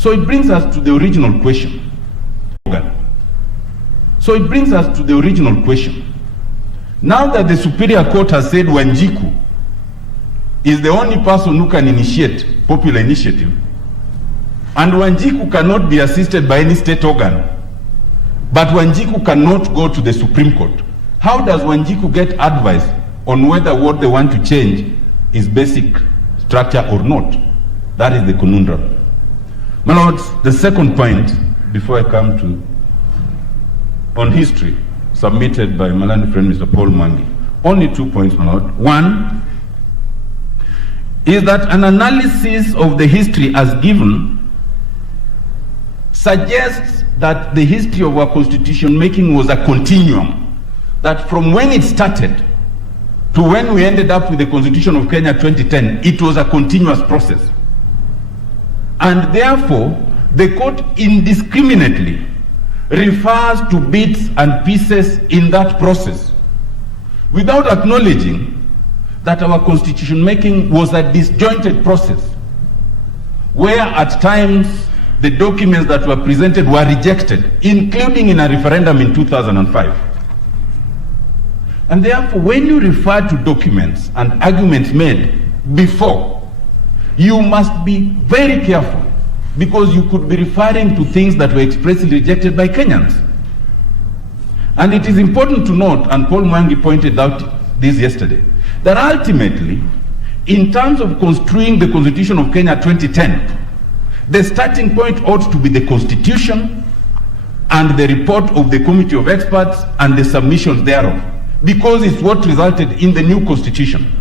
So it brings us to the original question. Now that the Superior Court has said Wanjiku is the only person who can initiate popular initiative, and Wanjiku cannot be assisted by any state organ, but Wanjiku cannot go to the Supreme Court, how does Wanjiku get advice on whether what they want to change is basic structure or not? That is the conundrum. My lords, the second point, before I come to on history, submitted by my learned friend Mr. Paul Mwangi. Only 2 points, my lord. One is that an analysis of the history as given suggests that the history of our constitution making was a continuum, that from when it started to when we ended up with the Constitution of Kenya 2010, it was a continuous process. And therefore, the court indiscriminately refers to bits and pieces in that process without acknowledging that our constitution making was a disjointed process where at times the documents that were presented were rejected, including in a referendum in 2005. And therefore, when you refer to documents and arguments made before, you must be very careful, because you could be referring to things that were expressly rejected by Kenyans. And it is important to note, and Paul Mwangi pointed out this yesterday, that ultimately, in terms of construing the Constitution of Kenya 2010, the starting point ought to be the Constitution and the report of the Committee of Experts and the submissions thereof, because it's what resulted in the new Constitution.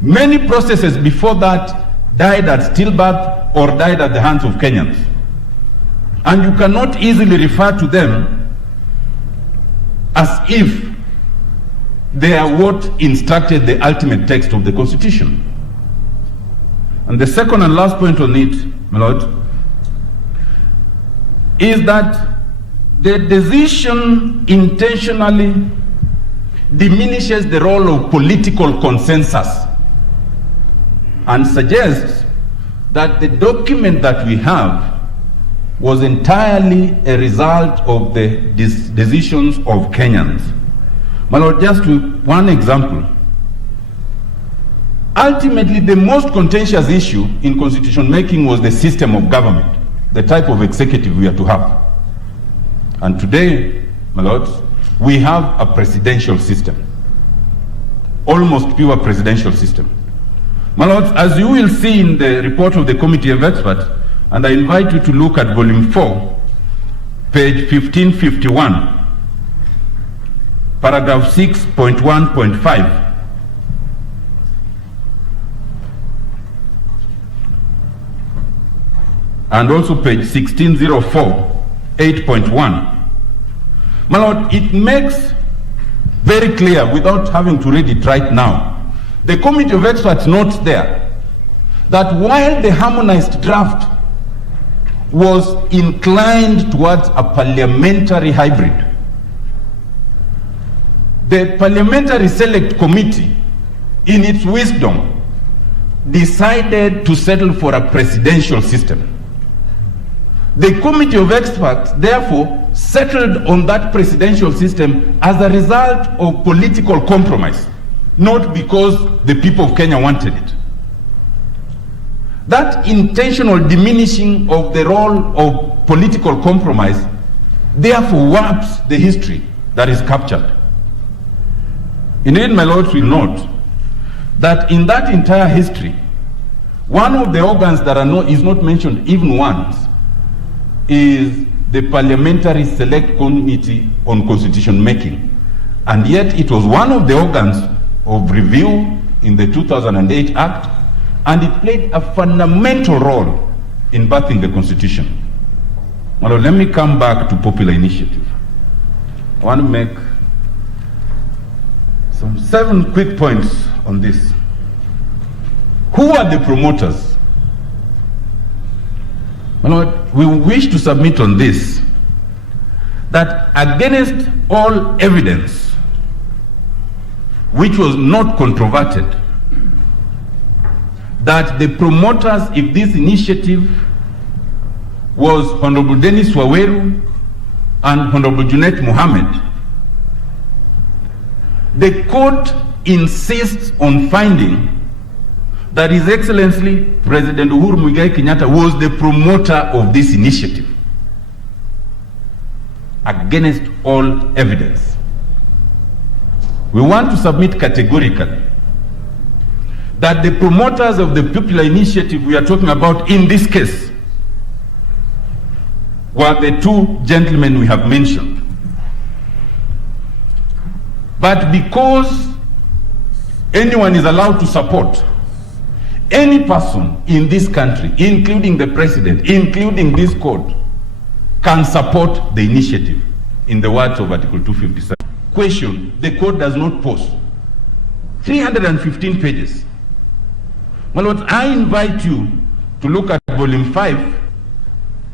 Many processes before that died at stillbirth or died at the hands of Kenyans. And you cannot easily refer to them as if they are what instructed the ultimate text of the Constitution. And the second and last point on it, my lord, is that the decision intentionally diminishes the role of political consensus and suggests that the document that we have was entirely a result of the decisions of Kenyans. My lord, just one example. Ultimately, the most contentious issue in constitution making was the system of government, the type of executive we are to have. And today, my lords, we have a presidential system, almost pure presidential system. My lords, as you will see in the report of the Committee of Experts, and I invite you to look at volume 4, page 1551, paragraph 6.1.5. And also page 1604, 8.1. My lord, it makes very clear, without having to read it right now, the Committee of Experts notes there that while the harmonized draft was inclined towards a parliamentary hybrid, the Parliamentary Select Committee, in its wisdom, decided to settle for a presidential system. The Committee of Experts, therefore, settled on that presidential system as a result of political compromise, not because the people of Kenya wanted it. That intentional diminishing of the role of political compromise therefore warps the history that is captured. Indeed, my lords will note that in that entire history, one of the organs that is not mentioned even once is the Parliamentary Select Committee on Constitution Making. And yet it was one of the organs of review in the 2008 Act, and it played a fundamental role in birthing the Constitution. Now, let me come back to popular initiative. I want to make some 7 quick points on this. Who are the promoters? We wish to submit on this that against all evidence, which was not controverted, that the promoters of this initiative was Honorable Dennis Waweru and Honorable Junet Mohammed. The court insists on finding that His Excellency President Uhuru Muigai Kenyatta was the promoter of this initiative against all evidence. We want to submit categorically that the promoters of the popular initiative we are talking about in this case were the two gentlemen we have mentioned. But because anyone is allowed to support, any person in this country, including the president, including this court, can support the initiative, in the words of Article 257. Question the court does not pose. 315 pages. Well, what I invite you to look at volume 5,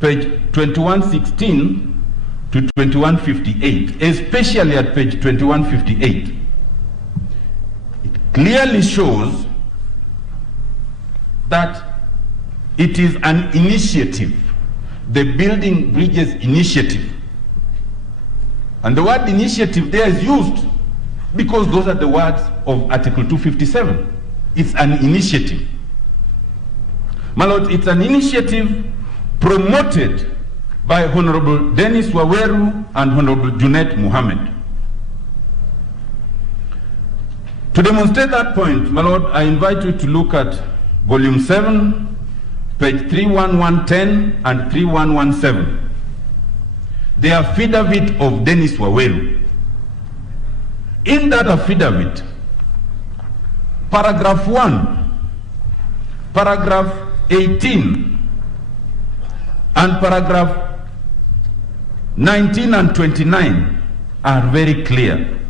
page 2116 to 2158, especially at page 2158. It clearly shows that it is an initiative, the Building Bridges Initiative. And the word initiative there is used because those are the words of Article 257. It's an initiative. My Lord, it's an initiative promoted by Honorable Dennis Waweru and Honorable Junet Mohammed. To demonstrate that point, my Lord, I invite you to look at volume 7, page 31110 and 3117. The affidavit of Dennis Waweru. In that affidavit, paragraph 1, paragraph 18, and paragraph 19 and 29 are very clear.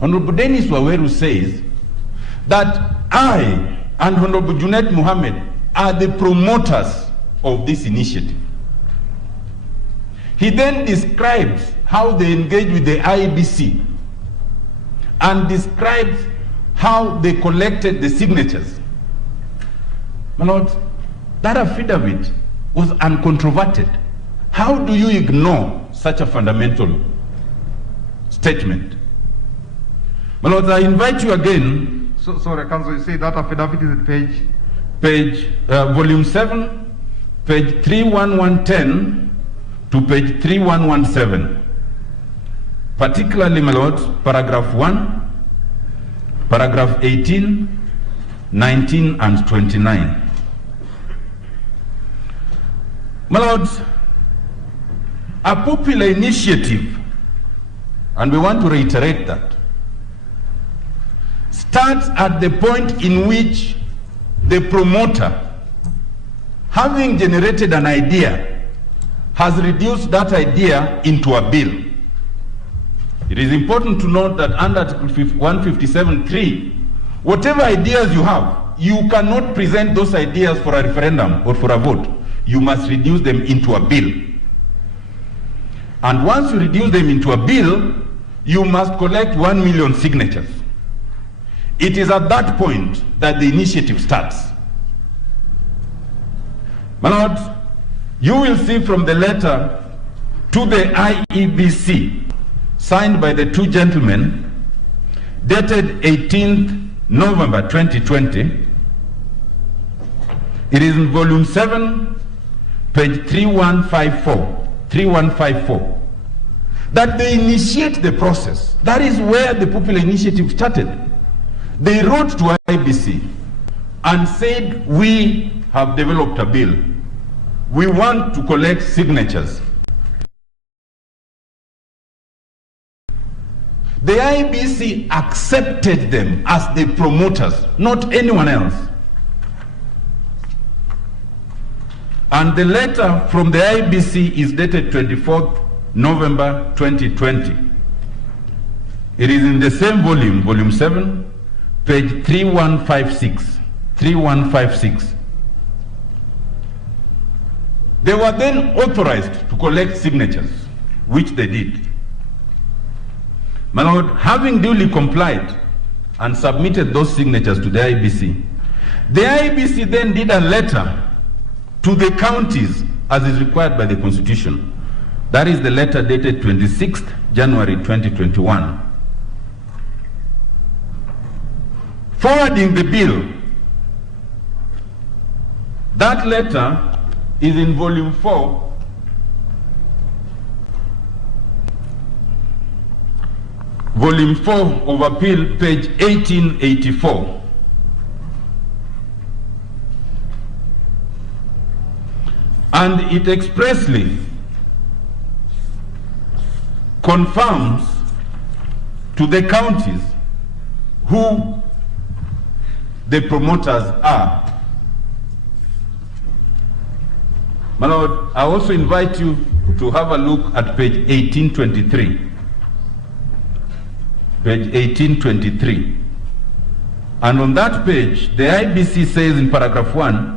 Honorable Dennis Waweru says that I and Honorable Junet Mohammed are the promoters of this initiative. He then describes how they engage with the IEBC and describes how they collected the signatures. My Lord, that affidavit was uncontroverted. How do you ignore such a fundamental statement? My Lord, I invite you again. Sorry, Counsel, you say that affidavit is at page? Volume 7, page 31110 to page 3117. Particularly, my Lord, paragraph 1, paragraph 18, 19, and 29. My Lord, a popular initiative, and we want to reiterate that, starts at the point in which the promoter, having generated an idea, has reduced that idea into a bill. It is important to note that under Article 157.3, whatever ideas you have, you cannot present those ideas for a referendum or for a vote. You must reduce them into a bill. And once you reduce them into a bill, you must collect 1 million signatures. It is at that point that the initiative starts. My Lord, you will see from the letter to the IEBC, signed by the two gentlemen, dated 18th November 2020, it is in volume 7, page 3154, that they initiate the process. That is where the popular initiative started. They wrote to IEBC and said, we have developed a bill. We want to collect signatures. The IEBC accepted them as the promoters, not anyone else. And the letter from the IEBC is dated 24th November 2020. It is in the same volume, volume 7, page 3156. They were then authorized to collect signatures, which they did. My Lord, having duly complied and submitted those signatures to the IEBC then did a letter to the counties as is required by the Constitution. That is the letter dated 26th January 2021. Forwarding the bill, that letter is in volume 4, volume 4 of appeal, page 1884. And it expressly confirms to the counties who the promoters are. My Lord, I also invite you to have a look at page 1823. Page 1823. And on that page, the IBC says in paragraph 1,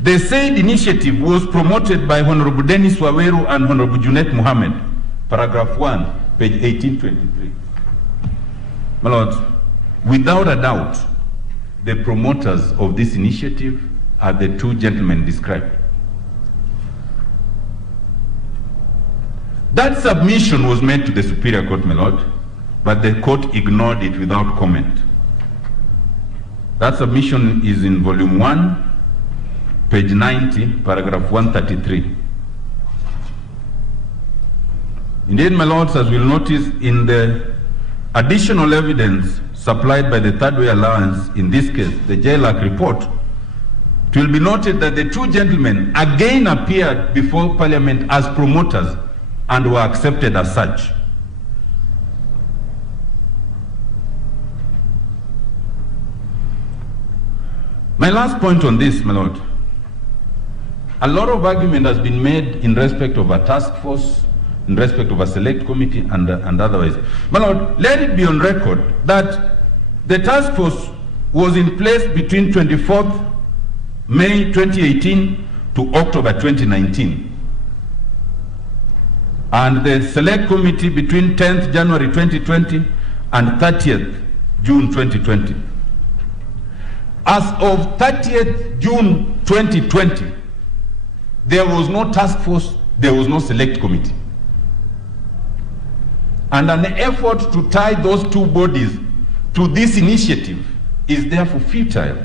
the said initiative was promoted by Honorable Dennis Waweru and Honorable Junet Mohammed. Paragraph 1, page 1823. My Lord, without a doubt, the promoters of this initiative are the two gentlemen described. That submission was made to the Superior Court, my Lord, but the court ignored it without comment. That submission is in volume 1, page 90, paragraph 133. Indeed, my lords, as we'll notice in the additional evidence supplied by the Third Way Alliance, in this case, the JLAC report, it will be noted that the two gentlemen again appeared before Parliament as promoters and were accepted as such. My last point on this, my lord, a lot of argument has been made in respect of a task force, in respect of a select committee, and otherwise. My lord, let it be on record that the task force was in place between 24th May 2018 to October 2019. And the select committee between 10th January 2020 and 30th June 2020. As of 30th June 2020, there was no task force, there was no select committee. And an effort to tie those two bodies to this initiative is therefore futile.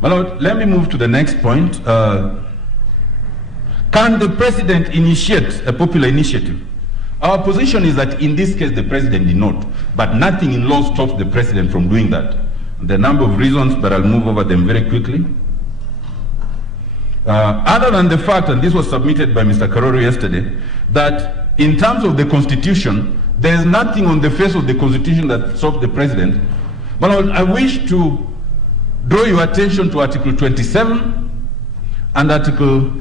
My lord, let me move to the next point. Can the president initiate a popular initiative? Our position is that in this case the president did not, but nothing in law stops the president from doing that. There are a number of reasons, but I'll move over them very quickly. Other than the fact, and this was submitted by Mr. Karoro yesterday, that in terms of the Constitution, there is nothing on the face of the Constitution that stops the president. But I wish to draw your attention to Article 27 and Article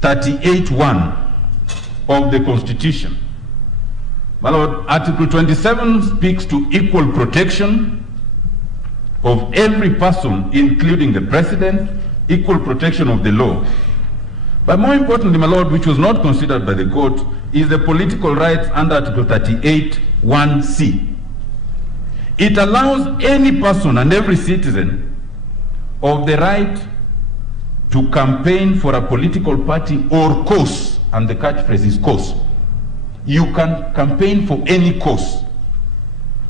38(1) of the Constitution. My Lord, Article 27 speaks to equal protection of every person, including the president, equal protection of the law. But more importantly, my Lord, which was not considered by the court, is the political rights under Article 38(1)(c). It allows any person and every citizen of the right to campaign for a political party or cause, and the catchphrase is cause. You can campaign for any cause.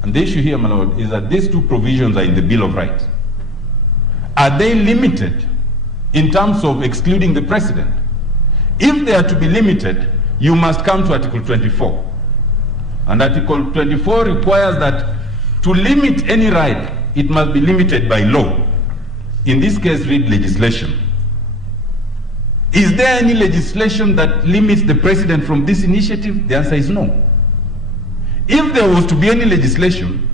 And the issue here, my Lord, is that these two provisions are in the Bill of Rights. Are they limited in terms of excluding the president? If they are to be limited, you must come to Article 24. And Article 24 requires that to limit any right, it must be limited by law. In this case, read legislation. Is there any legislation that limits the president from this initiative? The answer is no. If there was to be any legislation,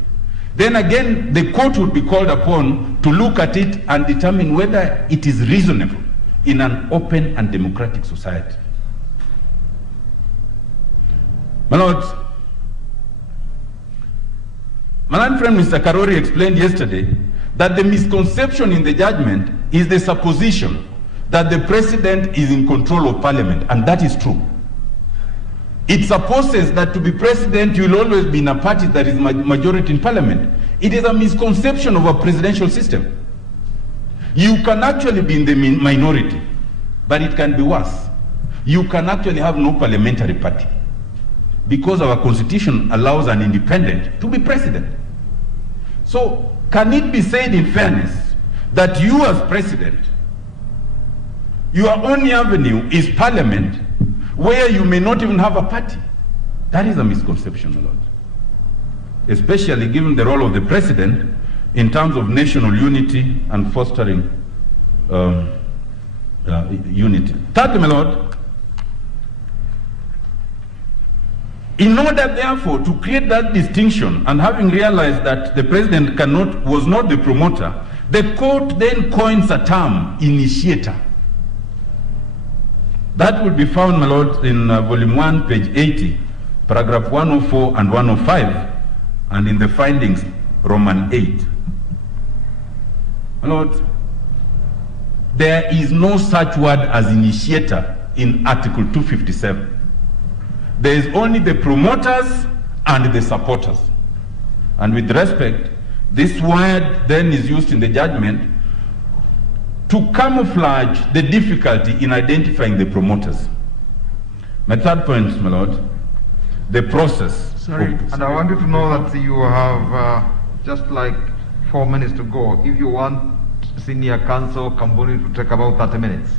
then again the court would be called upon to look at it and determine whether it is reasonable in an open and democratic society. My Lord, my learned friend Mr. Karori explained yesterday that the misconception in the judgment is the supposition that the president is in control of parliament, and that is true. It supposes that to be president, you will always be in a party that is majority in parliament. It is a misconception of a presidential system. You can actually be in the minority, But it can be worse. You can actually have no parliamentary party because our constitution allows an independent to be president. So can it be said in fairness that you as president, your only avenue is parliament, where you may not even have a party? That is a misconception, my lord. Especially given the role of the president in terms of national unity and fostering unity. Thirdly, my lord, in order therefore to create that distinction, and having realized that the president was not the promoter, the court then coins a term, initiator. That will be found, my lord, in volume 1, page 80, paragraph 104 and 105, and in the findings, Roman 8. My lord, there is no such word as initiator in Article 257. There is only the promoters and the supporters. And with respect, this word then is used in the judgment to camouflage the difficulty in identifying the promoters. My third point, my lord, the process. Sorry, and I want you to know that you have just like 4 minutes to go. If you want Senior Counsel Kambuni to take about 30 minutes.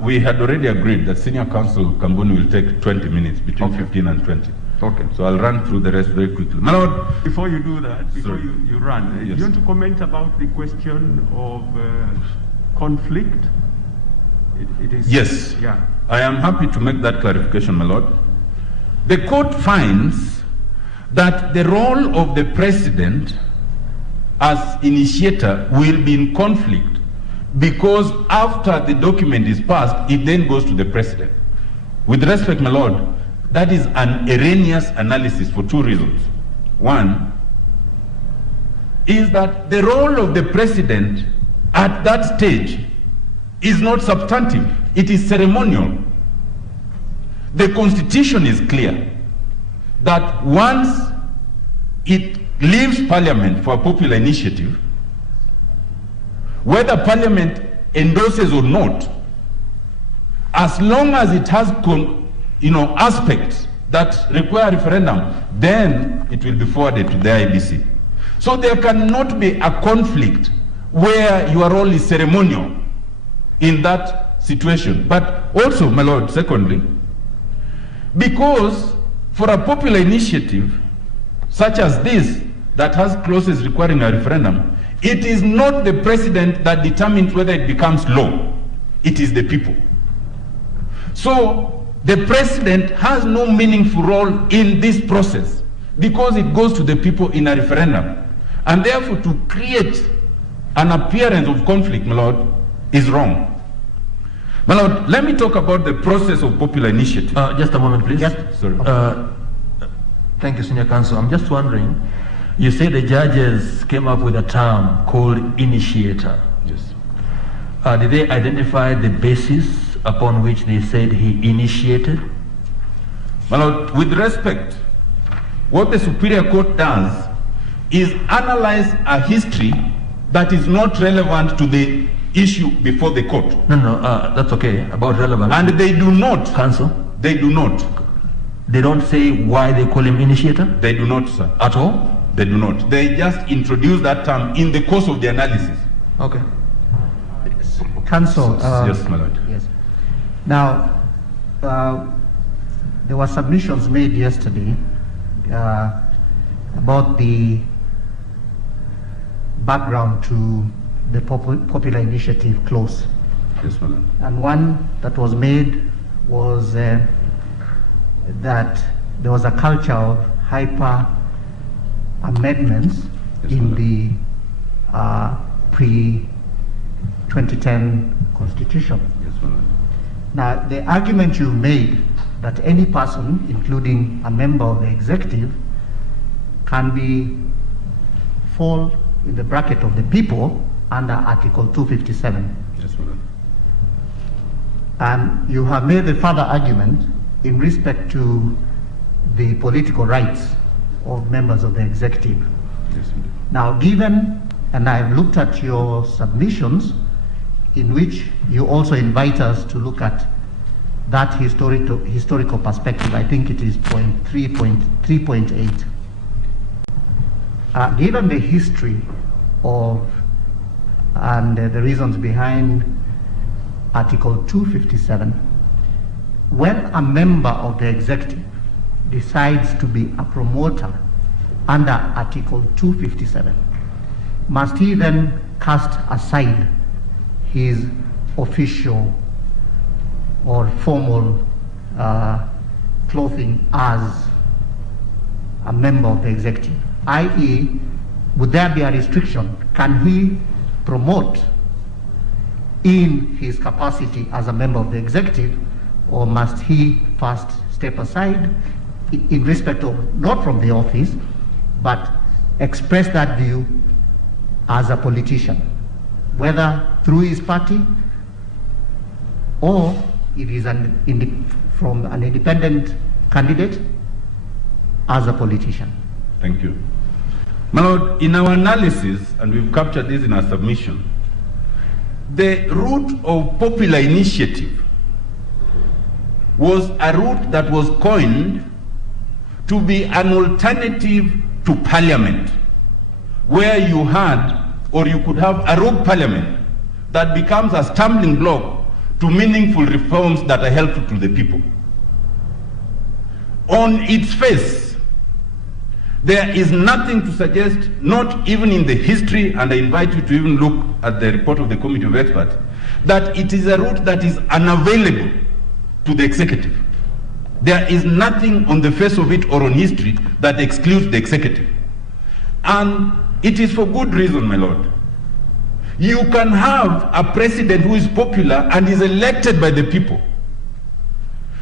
We had already agreed that Senior Counsel Kambuni will take 20 minutes, between 15 and 20. Okay. So I'll run through the rest very quickly. My lord. Before you do that, before you run, yes. Do you want to comment about the question of conflict? It is. Yes. Yeah. I am happy to make that clarification, my lord. The court finds that the role of the president as initiator will be in conflict because after the document is passed, it then goes to the president. With respect, my lord, that is an erroneous analysis for 2 reasons. One is that the role of the president at that stage is not substantive, it is ceremonial. The constitution is clear that once it leaves parliament for a popular initiative, whether parliament endorses or not, as long as it has aspects that require referendum, then it will be forwarded to the IBC. So there cannot be a conflict where your role is ceremonial in that situation. But also, my lord, secondly, because for a popular initiative such as this that has clauses requiring a referendum, it is not the president that determines whether it becomes law. It is the people. So the president has no meaningful role in this process because it goes to the people in a referendum. And therefore, to create an appearance of conflict, my lord, is wrong. My lord, let me talk about the process of popular initiative. Just a moment, please. Yes. Sorry. Thank you, Senior Counsel. I'm just wondering, you say the judges came up with a term called initiator. Yes. Did they identify the basis upon which they said he initiated? My lord, with respect, what the Superior Court does is analyze a history that is not relevant to the issue before the court. No, that's okay, about relevance. And they do not. Counsel? They do not. They don't say why they call him initiator? They do not, sir. At all? They do not. They just introduce that term in the course of the analysis. Okay. Counsel. Yes, my lord. Yes. Now, there were submissions made yesterday about the background to the popular initiative clause. Yes, my lord. And one that was made was that there was a culture of hyper amendments in the pre-2010 constitution. Yes, my lord. Now, the argument you made that any person, including a member of the executive, can fall in the bracket of the people under Article 257. Yes, my lord. And you have made the further argument in respect to the political rights of members of the executive. Yes, indeed. Now, given, and I've looked at your submissions, in which you also invite us to look at that historical perspective. I think it is point 3.8. Given the history of and the reasons behind Article 257, when a member of the executive decides to be a promoter under Article 257, must he then cast aside his official or formal clothing as a member of the executive? I.e., would there be a restriction? Can he promote in his capacity as a member of the executive, or must he first step aside in respect of, not from the office, but express that view as a politician, whether through his party or if he's from an independent candidate as a politician? Thank you. My Lord, in our analysis, and we've captured this in our submission, the route of popular initiative was a route that was coined to be an alternative to parliament, where you had, or you could have, a rogue parliament that becomes a stumbling block to meaningful reforms that are helpful to the people. On its face, there is nothing to suggest, not even in the history, and I invite you to even look at the report of the Committee of Experts, that it is a route that is unavailable to the executive. There is nothing on the face of it or on history that excludes the executive. And it is for good reason, my Lord. You can have a president who is popular and is elected by the people.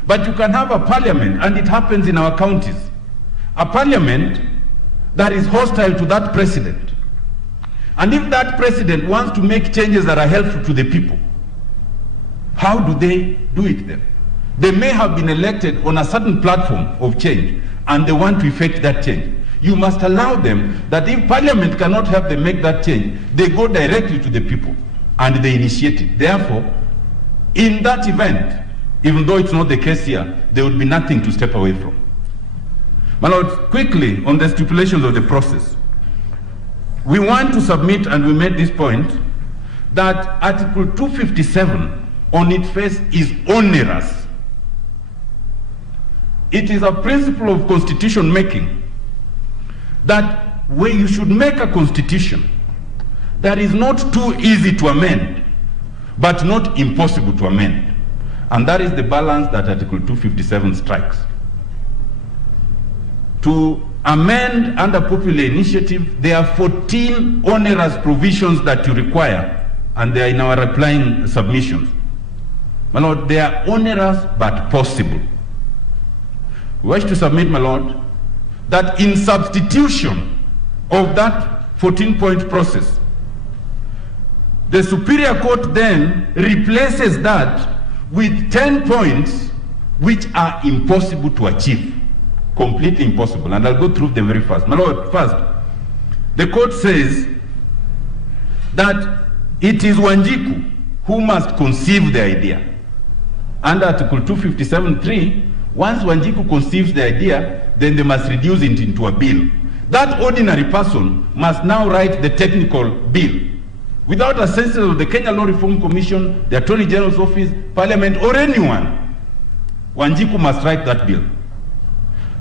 But you can have a parliament, and it happens in our counties, a parliament that is hostile to that president. And if that president wants to make changes that are helpful to the people, how do they do it then? They may have been elected on a certain platform of change, and they want to effect that change. You must allow them that if parliament cannot help them make that change, they go directly to the people and they initiate it. Therefore, in that event, even though it's not the case here, there would be nothing to step away from. My Lord, quickly on the stipulations of the process, we want to submit, and we made this point, that Article 257 on its face is onerous. It is a principle of constitution making that where you should make a constitution that is not too easy to amend, but not impossible to amend. And that is the balance that Article 257 strikes. To amend under popular initiative, there are 14 onerous provisions that you require, and they are in our replying submissions. My Lord, they are onerous but possible. We wish to submit, my Lord, that in substitution of that 14-point process, the Superior Court then replaces that with 10 points which are impossible to achieve, completely impossible. And I'll go through them very fast. My Lord, first, the court says that it is Wanjiku who must conceive the idea. Under Article 257(3), once Wanjiku conceives the idea, then they must reduce it into a bill. That ordinary person must now write the technical bill. Without assistance of the Kenya Law Reform Commission, the Attorney General's Office, Parliament, or anyone, Wanjiku must write that bill.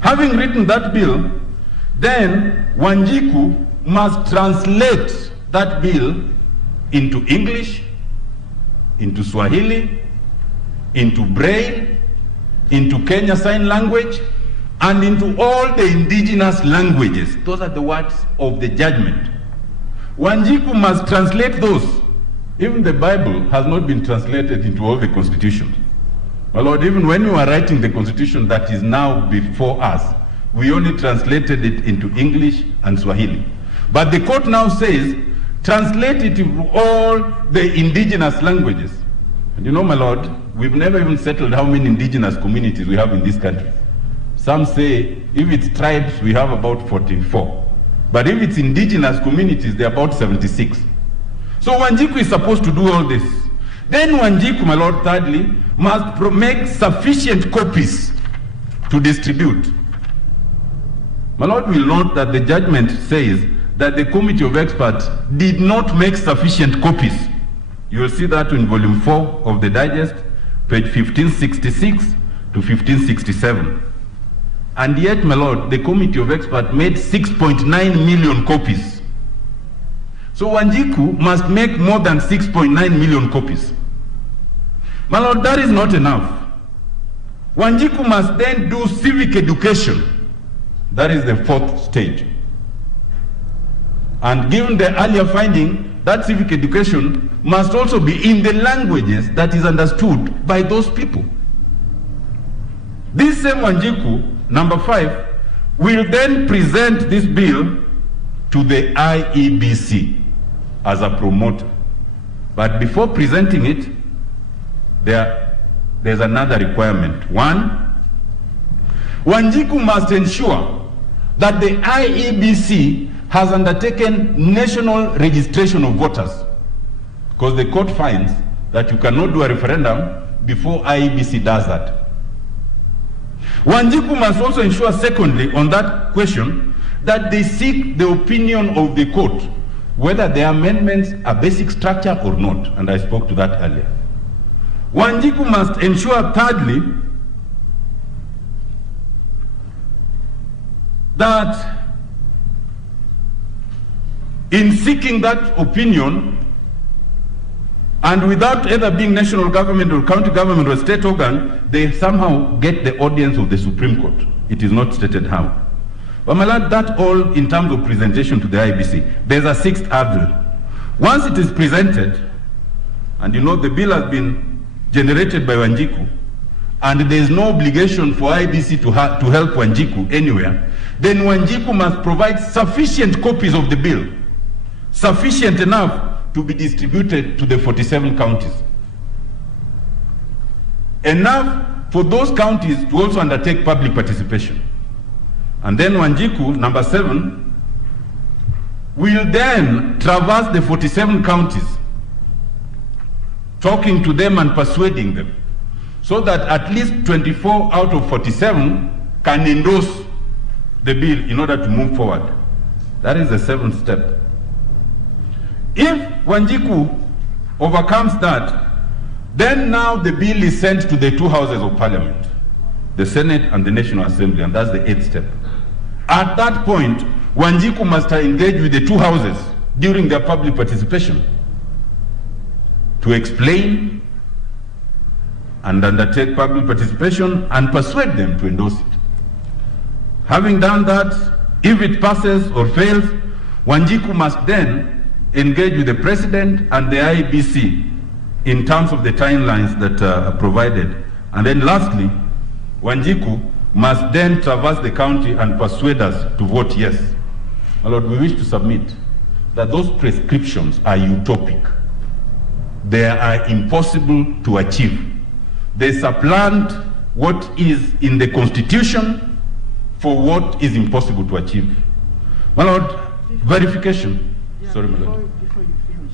Having written that bill, then Wanjiku must translate that bill into English, into Swahili, into Braille, into Kenya Sign Language, and into all the indigenous languages. Those are the words of the judgment. Wanjiku must translate those. Even the Bible has not been translated into all the constitutions. My Lord, even when we were writing the constitution that is now before us, we only translated it into English and Swahili. But the court now says, translate it into all the indigenous languages. And you know, my Lord, we've never even settled how many indigenous communities we have in this country. Some say if it's tribes, we have about 44. But if it's indigenous communities, they're about 76. So Wanjiku is supposed to do all this. Then Wanjiku, my lord, thirdly, must make sufficient copies to distribute. My lord will note that the judgment says that the committee of experts did not make sufficient copies. You will see that in volume 4 of the digest, page 1566 to 1567. And yet, my lord, the committee of experts made 6.9 million copies. So Wanjiku must make more than 6.9 million copies. My lord, that is not enough. Wanjiku must then do civic education. That is the fourth stage. And given the earlier finding, that civic education must also be in the languages that is understood by those people. This same Wanjiku, number 5, will then present this bill to the IEBC as a promoter. But before presenting it, there's another requirement. One, Wanjiku must ensure that the IEBC has undertaken national registration of voters, because the court finds that you cannot do a referendum before IEBC does that. Wanjiku must also ensure, secondly, on that question, that they seek the opinion of the court, whether the amendments are basic structure or not, and I spoke to that earlier. Wanjiku must ensure, thirdly, that in seeking that opinion, and without either being national government or county government or state organ, they somehow get the audience of the Supreme Court. It is not stated how. But my lord, that all in terms of presentation to the IEBC. There's a sixth hurdle. Once it is presented, and you know the bill has been generated by Wanjiku, and there is no obligation for IEBC to help Wanjiku anywhere, then Wanjiku must provide sufficient copies of the bill, sufficient enough to be distributed to the 47 counties. Enough for those counties to also undertake public participation. And then Wanjiku, number 7, will then traverse the 47 counties, talking to them and persuading them, so that at least 24 out of 47 can endorse the bill in order to move forward. That is the 7th step. If Wanjiku overcomes that, then now the bill is sent to the 2 houses of parliament, the Senate and the National Assembly, and that's the 8th step. At that point, Wanjiku must engage with the 2 houses during their public participation to explain and undertake public participation and persuade them to endorse it. Having done that, if it passes or fails, Wanjiku must then engage with the president and the IEBC in terms of the timelines that are provided. And then lastly, Wanjiku must then traverse the county and persuade us to vote yes. My lord, we wish to submit that those prescriptions are utopic. They are impossible to achieve. They supplant what is in the Constitution for what is impossible to achieve. My lord, verification. Yeah, Sorry, my lord. Before you finish,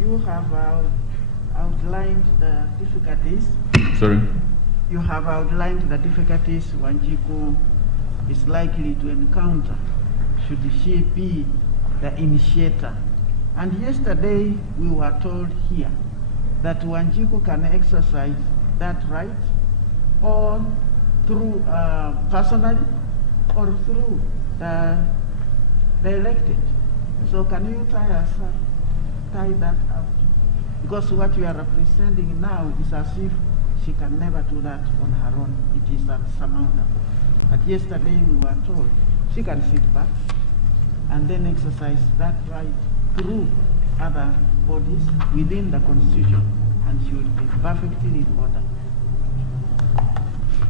you have outlined the difficulties. Sorry. You have outlined the difficulties Wanjiku is likely to encounter should she be the initiator. And yesterday we were told here that Wanjiku can exercise that right or through personally or through the elected. So can you tie that out? Because what you are representing now is as if she can never do that on her own. It is unsurmountable. But yesterday we were told she can sit back and then exercise that right through other bodies within the Constitution, and she would be perfectly in order.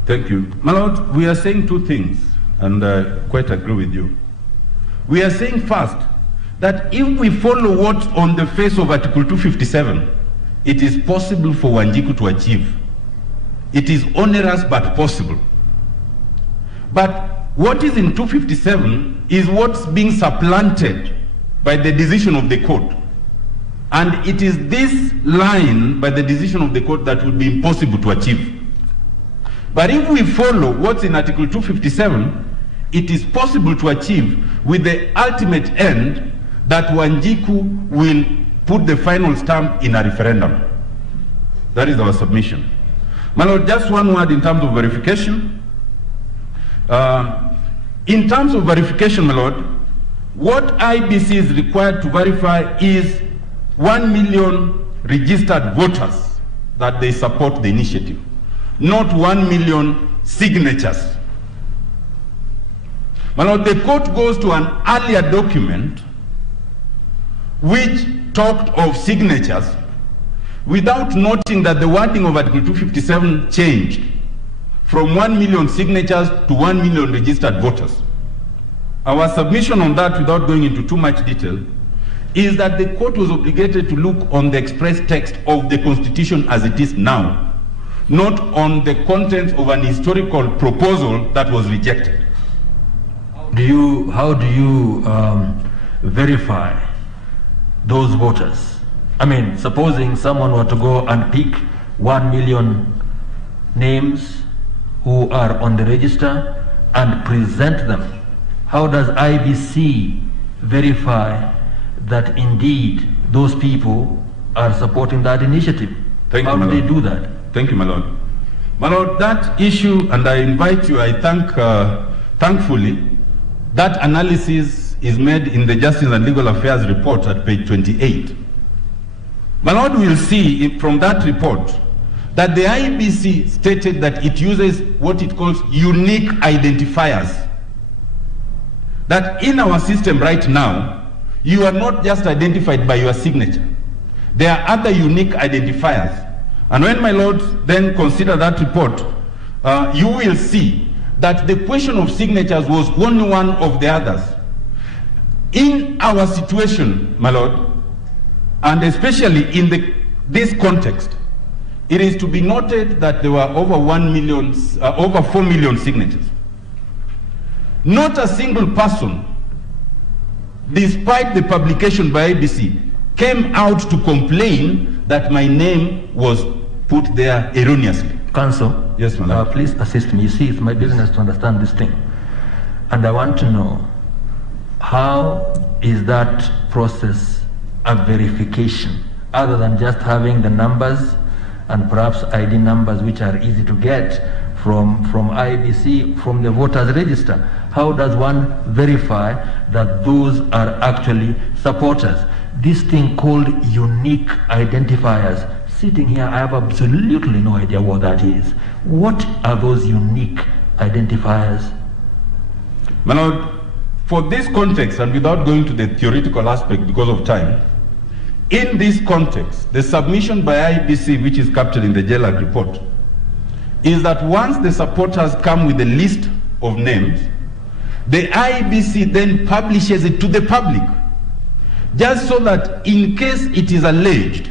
Thank you. My lord, we are saying 2 things, and I quite agree with you. We are saying first, that if we follow what's on the face of Article 257, it is possible for Wanjiku to achieve. It is onerous but possible. But what is in 257 is what's being supplanted by the decision of the court. And it is this line by the decision of the court that would be impossible to achieve. But if we follow what's in Article 257, it is possible to achieve with the ultimate end that Wanjiku will put the final stamp in a referendum. That is our submission. My Lord, just one word in terms of verification. In terms of verification, my Lord, what IBC is required to verify is 1 million registered voters that they support the initiative, not 1 million signatures. My Lord, the court goes to an earlier document which talked of signatures without noting that the wording of Article 257 changed from 1 million signatures to 1 million registered voters. Our submission on that, without going into too much detail, is that the court was obligated to look on the express text of the Constitution as it is now, not on the contents of an historical proposal that was rejected. How do you verify those voters? I mean, supposing someone were to go and pick 1 million names who are on the register and present them, how does IBC verify that indeed those people are supporting that initiative? How do they do that? Thank you, my Lord. My Lord, that issue, and I invite you, I thank, thankfully, that analysis is made in the Justice and Legal Affairs report at page 28. My Lord, will see from that report that the IBC stated that it uses what it calls unique identifiers. That in our system right now, you are not just identified by your signature. There are other unique identifiers. And when my Lord then consider that report, you will see that the question of signatures was only one of the others. In our situation, my Lord, and especially in this context, it is to be noted that there were over 4 million signatures. Not a single person, despite the publication by ABC, came out to complain that my name was put there erroneously. Counsel, yes, my Lord. Please assist me. You see, it's my business to understand this thing. And I want to know, how is that process a verification, other than just having the numbers and perhaps ID numbers which are easy to get from IBC, from the voters register? How does one verify that those are actually supporters? This thing called unique identifiers. Sitting here, I have absolutely no idea what that is. What are those unique identifiers? My Lord, for this context, and without going to the theoretical aspect because of time, in this context, the submission by IBC, which is captured in the JLAC report, is that once the supporters come with a list of names, the IBC then publishes it to the public, just so that in case it is alleged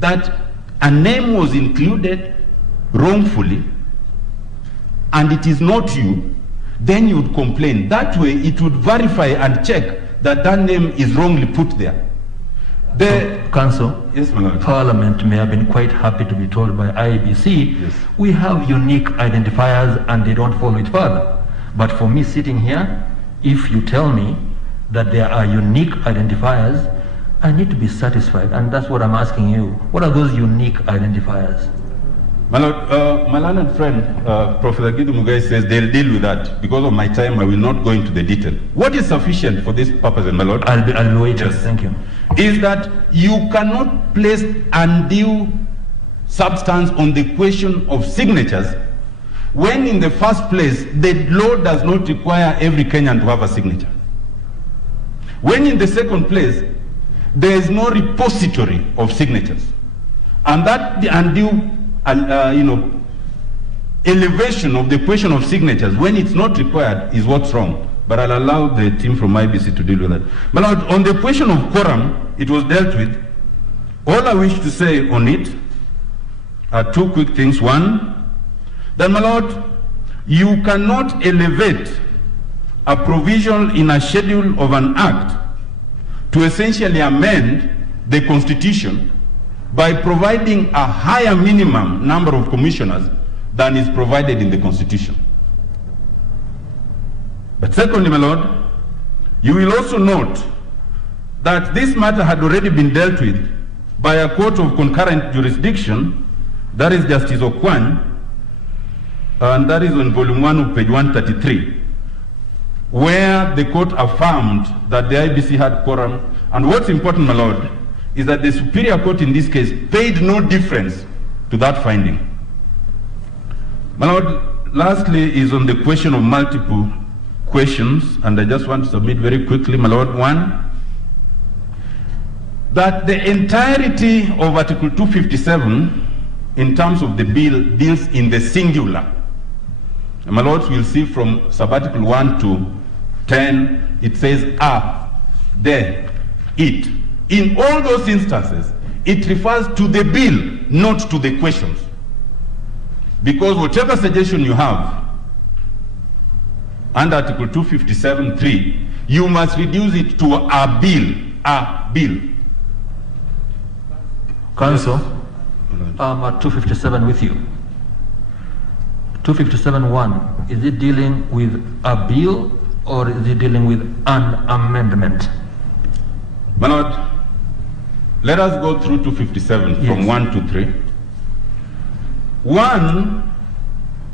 that a name was included wrongfully and it is not you, then you would complain. That way it would verify and check that that name is wrongly put there. Counsel, yes, my Lord. Parliament may have been quite happy to be told by IBC, yes, we have unique identifiers and they don't follow it further. But for me sitting here, if you tell me that there are unique identifiers, I need to be satisfied, and that's what I'm asking you. What are those unique identifiers? My Lord, my learned friend, Professor Gidu Mugai, says they'll deal with that. Because of my time, I will not go into the detail. What is sufficient for this purpose, my Lord? I'll wait. Yes. Thank you. Is that you cannot place undue substance on the question of signatures when in the first place the law does not require every Kenyan to have a signature. When in the second place there is no repository of signatures, and that the undue elevation of the question of signatures when it's not required is what's wrong. But I'll allow the team from IBC to deal with that. But now, on the question of quorum, it was dealt with. All I wish to say on it are two quick things. One, that, my Lord, you cannot elevate a provision in a schedule of an act to essentially amend the Constitution by providing a higher minimum number of commissioners than is provided in the Constitution. But secondly, my Lord, you will also note that this matter had already been dealt with by a court of concurrent jurisdiction, that is Justice Okwan, and that is on volume 1 of page 133, where the court affirmed that the IBC had quorum. And what's important, my Lord, is that the Superior Court in this case paid no difference to that finding. My Lord, lastly is on the question of multiple questions, and I just want to submit very quickly, my Lord. One, that the entirety of Article 257 in terms of the bill deals in the singular. And my Lords, will see from subarticle 1 to 10, it says there, it. In all those instances, it refers to the bill, not to the questions. Because whatever suggestion you have under Article 257(3), you must reduce it to a bill, a bill. Counsel, I'm at 257 with you. 257(1), is it dealing with a bill or is it dealing with an amendment? My Lord, let us go through 257 from 1 to 3. 1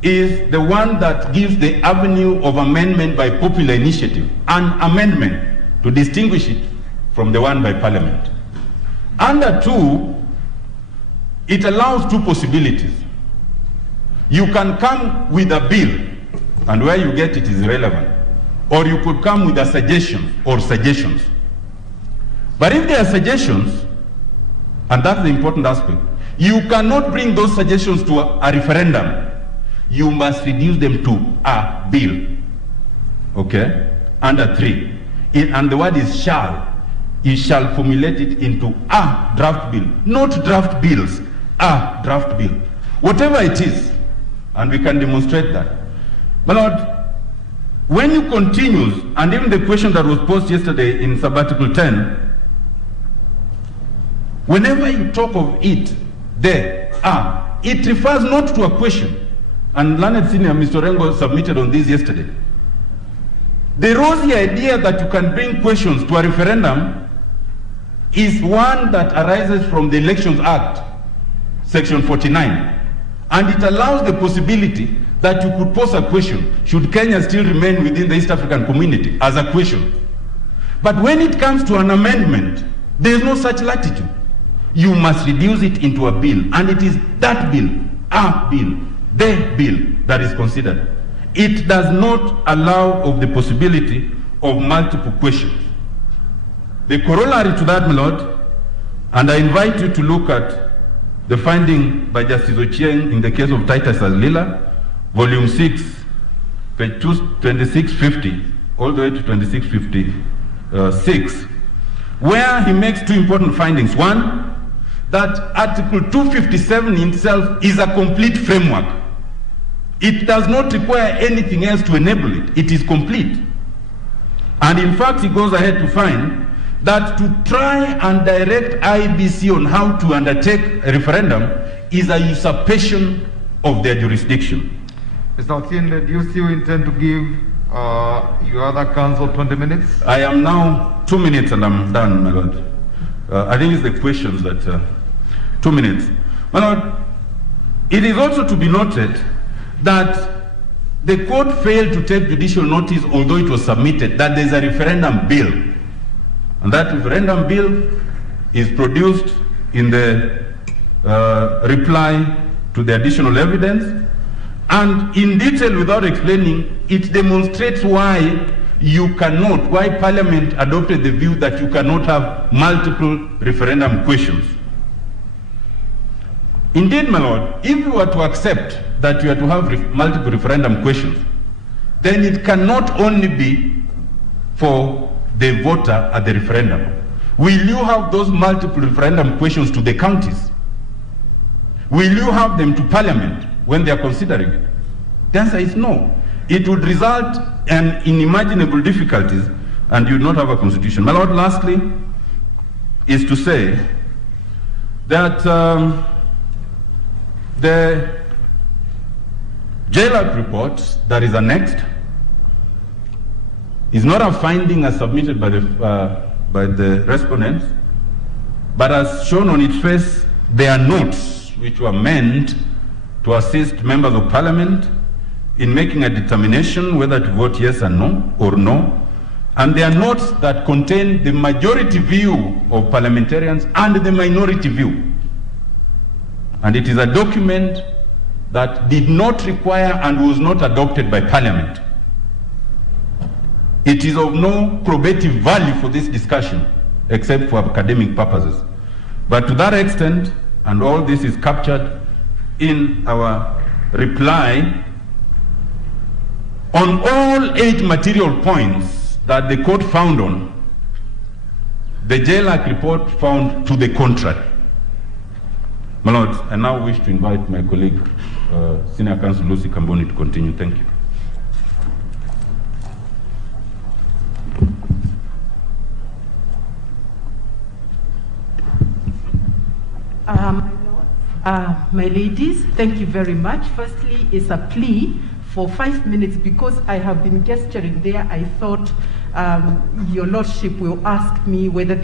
is the one that gives the avenue of amendment by popular initiative, an amendment, to distinguish it from the one by Parliament. Under 2, it allows two possibilities. You can come with a bill, and where you get it is irrelevant. Or you could come with a suggestion or suggestions. But if there are suggestions, and that's the important aspect, you cannot bring those suggestions to a referendum. You must reduce them to a bill. Okay? Under 3. And the word is shall. You shall formulate it into a draft bill. Not draft bills. A draft bill. Whatever it is. And we can demonstrate that. My Lord, when you continue, and even the question that was posed yesterday in subarticle 10, whenever you talk of it, there, it refers not to a question. And learned senior Mr. Rengo submitted on this yesterday. The rosy idea that you can bring questions to a referendum is one that arises from the Elections Act, section 49. And it allows the possibility that you could pose a question, should Kenya still remain within the East African community, as a question. But when it comes to an amendment, there is no such latitude. You must reduce it into a bill, and it is that bill, a bill, the bill that is considered. It does not allow of the possibility of multiple questions. The corollary to that, my Lord, and I invite you to look at the finding by Justice Otiende in the case of Titus Lila, volume 6, page 2650, all the way to 2656, where he makes two important findings. One, that Article 257 itself is a complete framework. It does not require anything else to enable it. It is complete. And in fact, he goes ahead to find that to try and direct IBC on how to undertake a referendum is a usurpation of their jurisdiction. Mr. Otiende, do you still intend to give your other counsel 20 minutes? I am now 2 minutes and I'm done, my Lord. I think it's the questions that... 2 minutes. My Lord, it is also to be noted that the court failed to take judicial notice, although it was submitted, that there is a referendum bill. And that referendum bill is produced in the reply to the additional evidence. And in detail, without explaining, it demonstrates why you cannot, why Parliament adopted the view that you cannot have multiple referendum questions. Indeed, my Lord, if you were to accept that you are to have multiple referendum questions, then it cannot only be for the voter at the referendum. Will you have those multiple referendum questions to the counties? Will you have them to Parliament when they are considering it? The answer is no. It would result in unimaginable difficulties, and you would not have a constitution. My Lord, lastly, is to say that the JLAC report that is annexed is not a finding as submitted by the respondents, but as shown on its face, they are notes which were meant to assist members of parliament in making a determination whether to vote yes and no or no. And they are notes that contain the majority view of parliamentarians and the minority view. And it is a document that did not require and was not adopted by parliament. It is of no probative value for this discussion, except for academic purposes. But to that extent, and all this is captured in our reply, on all 8 material points that the court found on, the JLAC report found to the contrary. My Lord, I now wish to invite my colleague, Senior Counsel Lucy Kamboni, to continue. Thank you. My ladies, thank you very much. Firstly, it's a plea for 5 minutes because I have been gesturing there. I thought your lordship will ask me whether